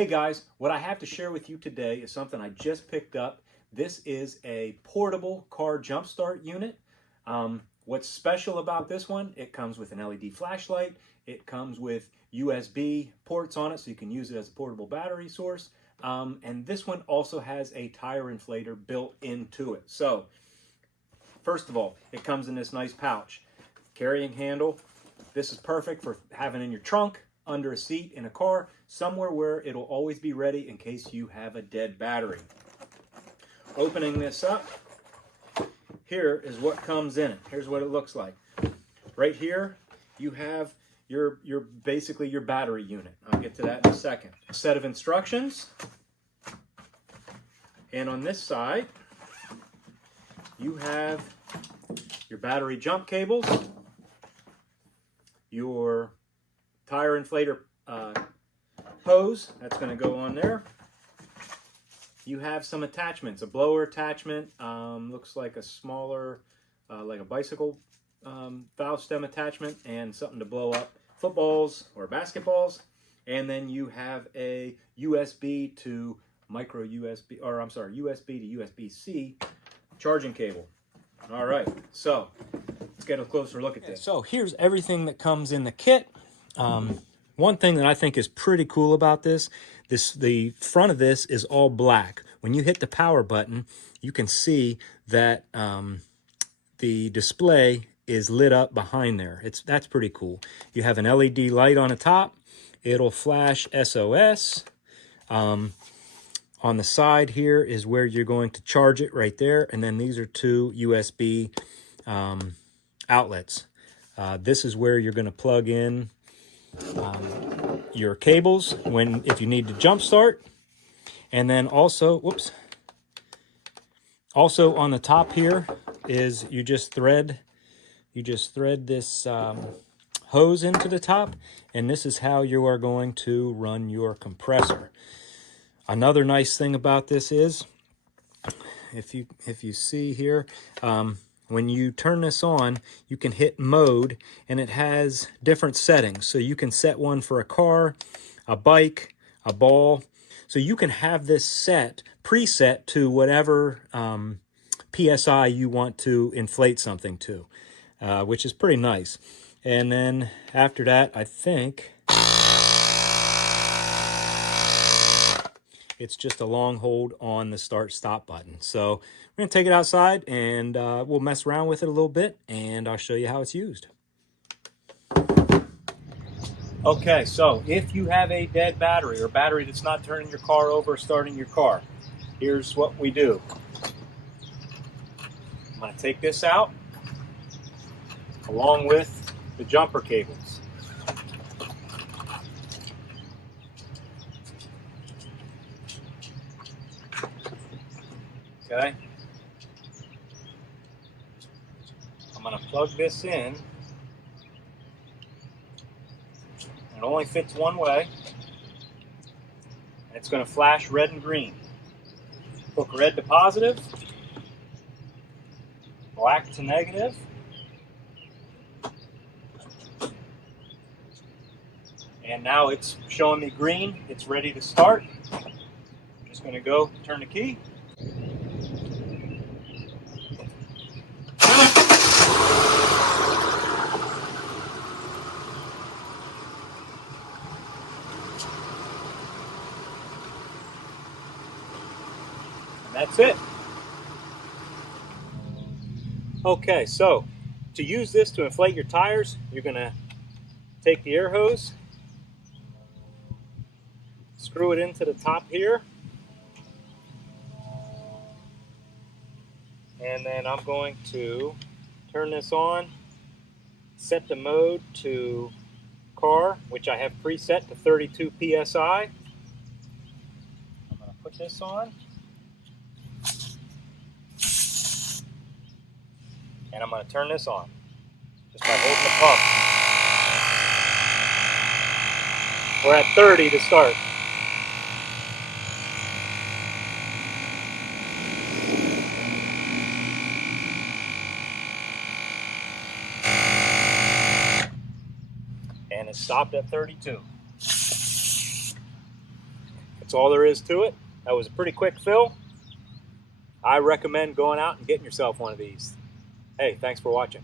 Hey guys, what I have to share with you today is something I just picked up. This is a portable car jump start unit. What's special about this one, it comes with an LED flashlight. It comes with USB ports on it so you can use it as a portable battery source. And this one also has a tire inflator built into it. So, first of all, it comes in this nice pouch. Carrying handle. This is perfect for having in your trunk, under a seat in a car, somewhere where it'll always be ready in case you have a dead battery. Opening this up, here is what comes in it. Here's what it looks like. Right here, you have your basically your battery unit. I'll get to that in a second. A set of instructions. And on this side, you have your battery jump cables, your tire inflator hose, that's going to go on there. You have some attachments, a blower attachment, looks like a smaller, like a bicycle valve stem attachment, and something to blow up footballs or basketballs. And then you have a USB to micro USB, or I'm sorry, USB to USB-C charging cable. All right, so let's get a closer look at this. So here's everything that comes in the kit. One thing that I think is pretty cool about the front of this is all black. When you hit the power button, you can see that the display is lit up behind there. That's pretty cool. You have an LED light on the top. It'll flash SOS. On the side here is where you're going to charge it right there. And then these are two USB outlets. This is where you're going to plug in your cables if you need to jump start. And then also, also on the top here is you just thread this hose into the top, and this is how you are going to run your compressor. Another nice thing about this is, if you see here, when you turn this on, you can hit mode, and it has different settings. So you can set one for a car, a bike, a ball. So you can have this preset to whatever PSI you want to inflate something to, which is pretty nice. And then after that, I think it's just a long hold on the start-stop button. So we're going to take it outside, and we'll mess around with it a little bit, and I'll show you how it's used. Okay, so if you have a dead battery or battery that's not turning your car over or starting your car, here's what we do. I'm going to take this out along with the jumper cables. Okay. I'm going to plug this in. It only fits one way. And it's going to flash red and green. Hook red to positive, black to negative. And now it's showing me green. It's ready to start. I'm just going to go turn the key. That's it. Okay, so to use this to inflate your tires, you're going to take the air hose, screw it into the top here, and then I'm going to turn this on, set the mode to car, which I have preset to 32 PSI. I'm going to put this on. And I'm going to turn this on just by holding the pump. We're at 30 to start. And it stopped at 32. That's all there is to it. That was a pretty quick fill. I recommend going out and getting yourself one of these. Hey, thanks for watching.